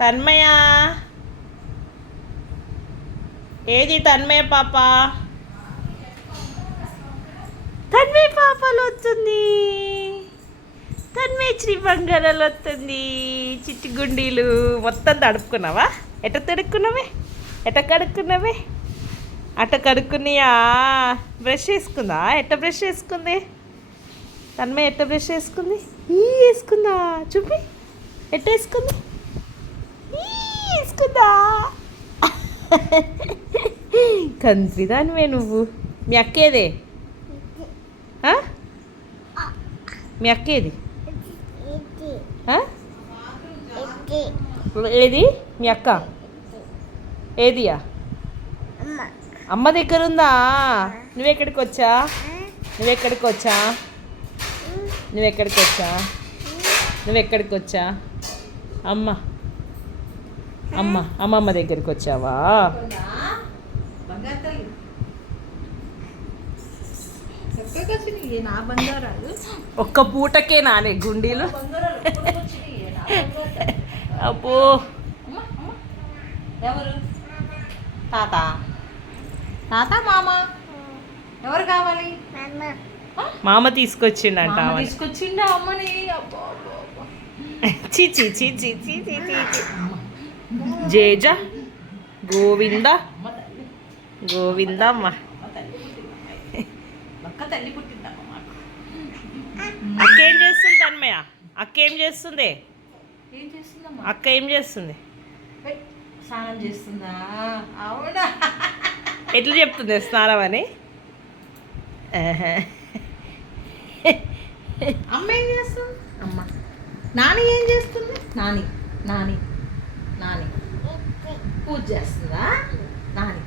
తన్మయ ఏది తన్మయ పాప? తన్మయ పాపలు వస్తుంది. తన్మయ శ్రీబంగారాలు వస్తుంది. చిట్టి గుండీలు మొత్తం తడుపుకున్నావా? ఎట్ట తడుక్కున్నావే? ఎట్ట కడుక్కున్నావే? అట్ట కడుక్కునియా? బ్రష్ వేసుకుందా? ఎట్ట బ్రష్ వేసుకుంది? తన్మయ ఎట్ట బ్రష్ వేసుకుంది? వేసుకుందా? చూపి ఎట్ట వేసుకుంది? వేసుకుందా? కంత్రిదానివే నువ్వు. మీ అక్కేదే? మీ అక్కేది? ఏది మీ అక్క? ఏదియా? అమ్మ దగ్గర ఉందా? నువ్వెక్కడికి వచ్చా? నువ్వెక్కడికి వచ్చా? నువ్వెక్కడికి వచ్చా? నువ్వెక్కడికి వచ్చా? అమ్మ అమ్మ అమ్మమ్మ దగ్గరికి వచ్చావా? ఒక్క పూటకే నానే గుండీలు. అబ్బో ఎవరు? తాత తాత మామ ఎవరు కావాలి? మామ తీసుకొచ్చిండంట. తీసుకొచ్చిండా అమ్మని? చీ చీ చీ చీ చీ చీ చీ. జేజ గోవింద గోవిందమ్మ. తల్లి పుట్టిందమ్మ. అక్క ఏం చేస్తుంది తన్మయ? అక్క ఏం చేస్తుంది? ఏం చేస్తుందమ్మా? అక్క ఏం చేస్తుంది? స్నానం చేస్తుందా? అవునా? ఎట్లా చెప్తుంది స్నానం అని? అమ్మ ఏం చేస్తుంది? అమ్మ. నాని ఏం చేస్తుంది? నాని నాని నాని పూజ చేస్తుందా? నాని